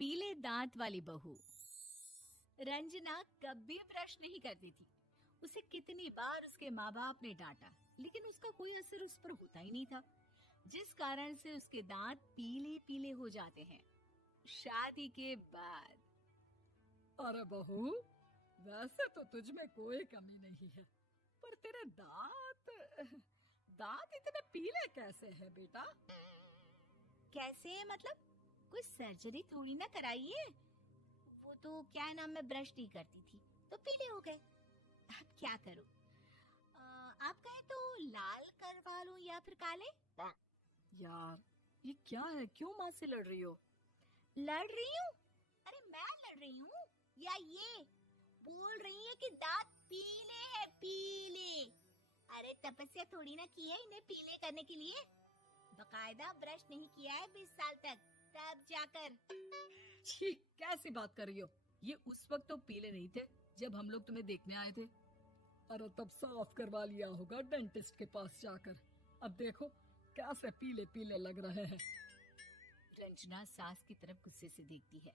पीले दांत वाली बहू। रंजना कभी ब्रश नहीं करती थी। उसे कितनी बार उसके माँ बाप ने डांटा, लेकिन उसका कोई असर उस पर होता ही नहीं था, जिस कारण से उसके दांत पीले पीले हो जाते हैं। शादी के बाद अरे बहू, वैसे तो तुझ में कोई कमी नहीं है, पर तेरे दांत दांत इतने पीले कैसे है बेटा? कैसे मतलब? कोई सर्जरी थोड़ी ना कराई है। वो तो क्या है ना, मैं ब्रश नहीं करती थी तो पीले हो गए। अब क्या करूं? आप कहें तो लाल करवा लूं या फिर काले? यार, ये क्या है? क्यों माँ से लड़ रही हो? लड़ रही हूँ? अरे मैं लड़ रही हूँ या ये बोल रही है कि दांत पीले हैं, पीले। अरे तपस्या थोड़ी ना की है इन्हें पीले करने के लिए। बकायदा ब्रश नहीं किया है 20 साल तक, तब जाकर। छी, कैसी बात कर रही हो? ये उस वक्त तो पीले नहीं थे जब हम लोग तुम्हें देखने आए थे। अरे तब साफ करवा लिया होगा डेंटिस्ट के पास जाकर। अब देखो कैसे पीले पीले लग रहे हैं। रंजना सास की तरफ गुस्से से देखती है।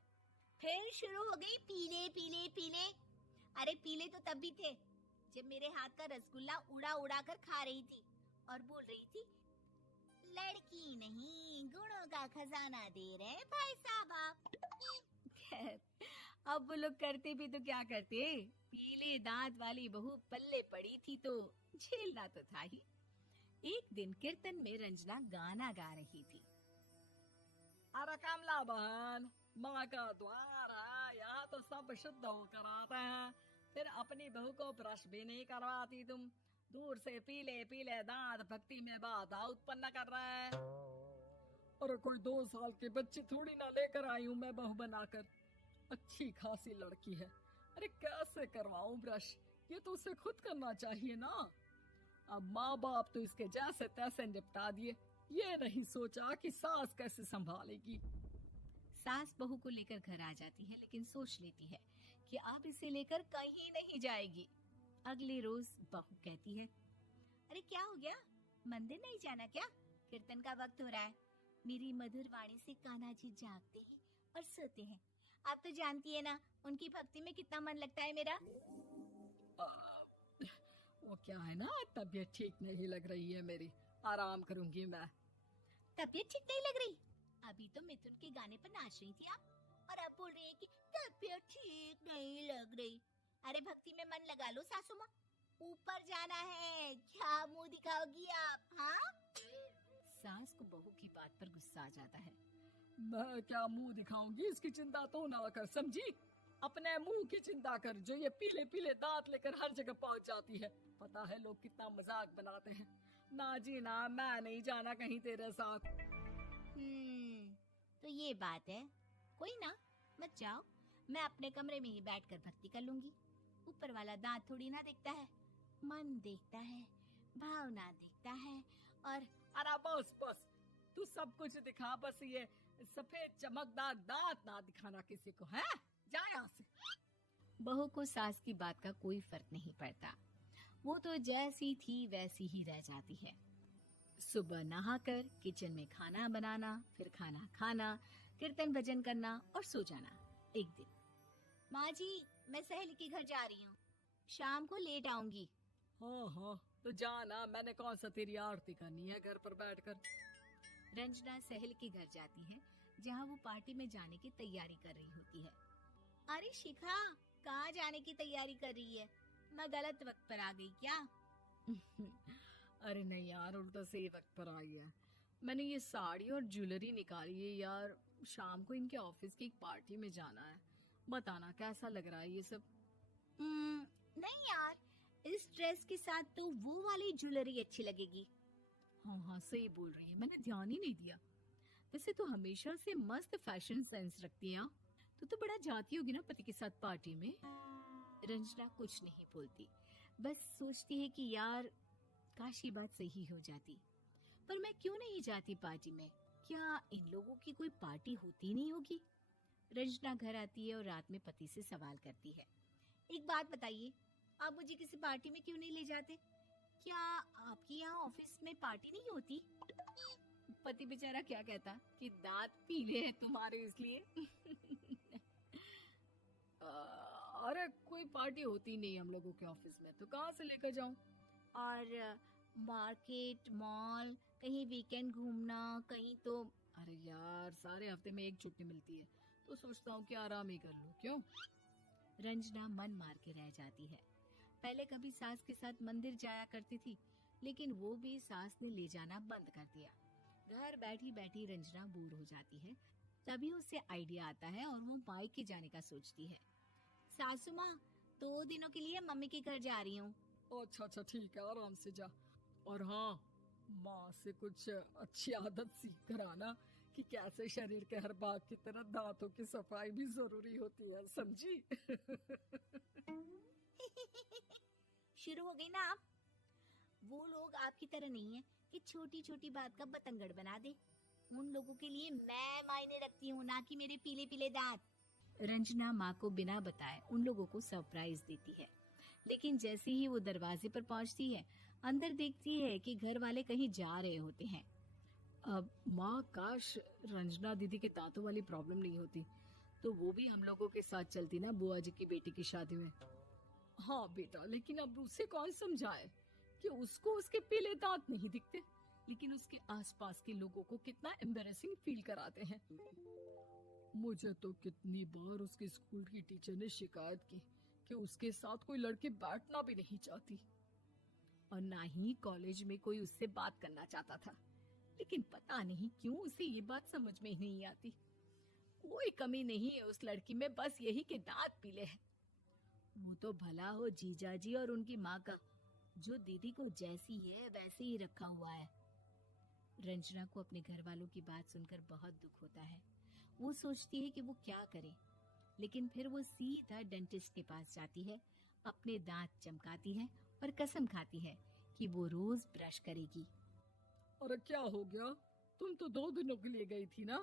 फिर शुरू हो गई पीले पीले पीले। अरे पीले तो तब भी थे जब मेरे हाथ का रसगुल्ला उड़ा उड़ा कर खा रही थी और बोल रही थी, लड़की नहीं गुणों का खजाना दे रहे भाई साहब आप। खैर, अब वो लोग करते भी तो क्या करते, पीले दांत वाली बहू पल्ले पड़ी थी तो झेलना तो था ही। एक दिन कीर्तन में रंजना गाना गा रही थी। अरे कमला बहन, माँ का द्वार है, यहाँ तो सब शुद्ध होकर आते हैं, फिर अपनी बहू को ब्रश भी नहीं करवाती तुम। दूर से पीले पीले दांत भक्ति में बाधा उत्पन्न कर रहे हैं। अरे कोई 2 साल की बच्ची थोड़ी ना लेकर आई हूँ मैं बहू बनाकर। अच्छी खासी लड़की है, अरे कैसे करवाऊं ब्रश? ये तो उसे खुद करना चाहिए ना। अब माँ बाप तो इसके जैसे तैसे निपटा दिए, ये नहीं सोचा कि सास कैसे संभालेगी। सास बहू को लेकर घर आ जाती है, लेकिन सोच लेती है कि अब इसे लेकर कहीं नहीं जाएगी। अगले रोज बहू कहती है, अरे क्या हो गया, मंदिर नहीं जाना क्या? कीर्तन का वक्त हो रहा है। मेरी मधुर वाणी से कान्हा जी जागते हैं और सोते हैं। आप तो जानती है ना उनकी भक्ति में कितना मन लगता है मेरा। वो क्या है ना, तबीयत ठीक नहीं लग रही है मेरी, आराम करूंगी मैं। तबीयत ठीक नहीं लग रही? अभी तो मिथुन के गाने पर नाच रही थी आप, और अब बोल रही है कि तबीयत ठीक नहीं लग रही। अरे भक्ति में मन लगा लो सासू माँ, ऊपर जाना है, क्या मुंह दिखाओगी आप? हाँ? सास को बहू की बात पर गुस्सा आ जाता है। मैं क्या मुंह दिखाऊंगी, इसकी चिंता तो ना कर, समझी? अपने मुंह की चिंता कर, जो ये पीले पीले दांत लेकर हर जगह पहुंच जाती है। पता है लोग कितना मजाक बनाते हैं। ना जी ना, मैं नहीं जाना कहीं तेरे साथ। तो ये बात है। कोई ना, मत जाओ, मैं अपने कमरे में ही बैठकर भक्ति कर लूंगी। ऊपर वाला दांत थोड़ी ना देखता है, मन देखता है, भावना देखता है। और अरे बस बस, तू सब कुछ दिखा, बस ये सफेद चमकदार दांत ना दिखाना किसी को, है? जा यहाँ से। बहू को सास की बात का कोई फर्क नहीं पड़ता। वो तो जैसी थी वैसी ही रह जाती है। सुबह नहाकर किचन में खाना बनाना, फिर खाना खाना, कीर्तन भजन करना और सो जाना। एक दिन, माँ जी मैं सहेली के घर जा रही हूँ, शाम को लेट आऊंगी। हाँ हाँ, तो जाना, मैंने कौन सा तेरी आरती करनी है घर पर बैठकर। रंजना सहेली के घर जाती है, जहाँ वो पार्टी में जाने की तैयारी कर रही होती है। अरे शिखा, कहाँ जाने की तैयारी कर रही है? मैं गलत वक्त पर आ गई क्या? अरे नहीं यार, उल्टा सही वक्त पर आ गया। मैंने ये साड़ी और ज्वेलरी निकाली है यार, शाम को इनके ऑफिस की एक पार्टी में जाना है। बताना कैसा लग रहा है ये सब? नहीं यार, इस ड्रेस के साथ तो वो वाली ज्वेलरी अच्छी लगेगी। हाँ हाँ, सही बोल रही है, मैंने ध्यान ही नहीं दिया। वैसे तो हमेशा से मस्त फैशन सेंस रखती है। तो बड़ा जाती होगी ना पति के साथ पार्टी में। रंजना कुछ नहीं बोलती, बस सोचती है कि यार काश ये बात सही हो जाती। पर मैं क्यों नहीं जाती पार्टी में? क्या इन लोगों की कोई पार्टी होती नहीं होगी? रंजना घर आती है और रात में पति से सवाल करती है, एक बात बताइए, आप मुझे किसी पार्टी में क्यों नहीं ले जाते? क्या आपके यहाँ ऑफिस में पार्टी नहीं होती? पति बेचारा क्या कहता कि दांत पीले हैं तुम्हारे इसलिए। अरे कोई पार्टी होती नहीं हम लोगों के ऑफिस में, तो कहाँ से लेकर जाऊं? और मार्केट, मॉल, कहीं वीकेंड घूमना, कहीं तो। अरे यार, सारे हफ्ते में एक छुट्टी मिलती है, तो सोचता हूँ कि आराम ही कर लूं। क्यों? रंजना मन मार के रह जाती है। पहले कभी सास के साथ मंदिर जाया करती थी, लेकिन वो भी सास ने ले जाना बंद कर दिया। घर बैठी बैठी रंजना बोर हो जाती है। तभी उसे आइडिया आता है और वो मायके जाने का सोचती है। सासू माँ, 2 दिनों के लिए मम्मी के घर जा रही हूँ। अच्छा अच्छा, ठीक है, आराम से जा। और हाँ, माँ से कुछ अच्छी आदत सीख कर आना कि कैसे शरीर के हर भाग की तरह दांतों की सफाई भी जरूरी होती है, समझी? शुरू हो गई ना आप। वो लोग आपकी तरह नहीं है कि छोटी छोटी बात का बतंगड़ बना दे। उन लोगों के लिए मैं मायने रखती हूँ, ना कि मेरे पीले पीले दांत। रंजना माँ को बिना बताए उन लोगों को सरप्राइज देती है, लेकिन जैसे ही वो दरवाजे पर पहुंचती है, अंदर देखती है कि घर वाले कहीं जा रहे होते हैं। अब माँ, काश रंजना दीदी के दांतों वाली प्रॉब्लम नहीं होती, तो वो भी हम लोगों के साथ चलती ना बुआ जी की बेटी की शादी में। हाँ बेटा, लेकिन अब उसे कौन समझाए कि उसको उसके पीले दांत नहीं दिखते, लेकिन उसके आसपास के लोगों को कितना एम्बैरेसिंग फील कराते हैं। मुझे तो कितनी बार उसके स्कूल की टीचर ने शिकायत की कि उसके साथ कोई लड़की बैठना भी नहीं चाहती, और ना ही कॉलेज में कोई उससे बात करना चाहता था। लेकिन पता नहीं क्यों उसे ये बात समझ में ही नहीं आती। कोई कमी नहीं है उस लड़की में, बस यही कि दांत पीले हैं। वो तो भला हो जीजा जी और उनकी माँ का, जो दीदी को जैसी है वैसे ही रखा हुआ है। रंजना को अपने घर वालों की बात सुनकर बहुत दुख होता है। वो सोचती है कि वो क्या करे, लेकिन फिर वो सीधा डेंटिस्ट के पास जाती है, अपने दांत चमकाती है और कसम खाती है कि वो रोज ब्रश करेगी। अरे क्या हो गया? तुम तो 2 दिनों के लिए गई थी ना।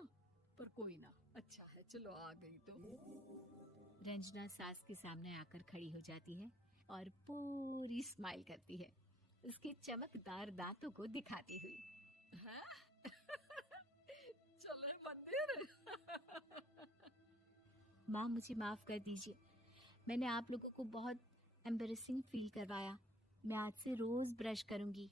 पर कोई ना, अच्छा है, चलो आ गई तो। रंजना सास के सामने आकर खड़ी हो जाती है और पूरी स्माइल करती है, उसके चमकदार दांतों को दिखाती हुई। हैं? चले मंदिर? माँ, मुझे माफ कर दीजिए, मैंने आप लोगों को बहुत एम्बैरेसिंग फील करवाया। मैं आज से रोज ब्रश करूंगी।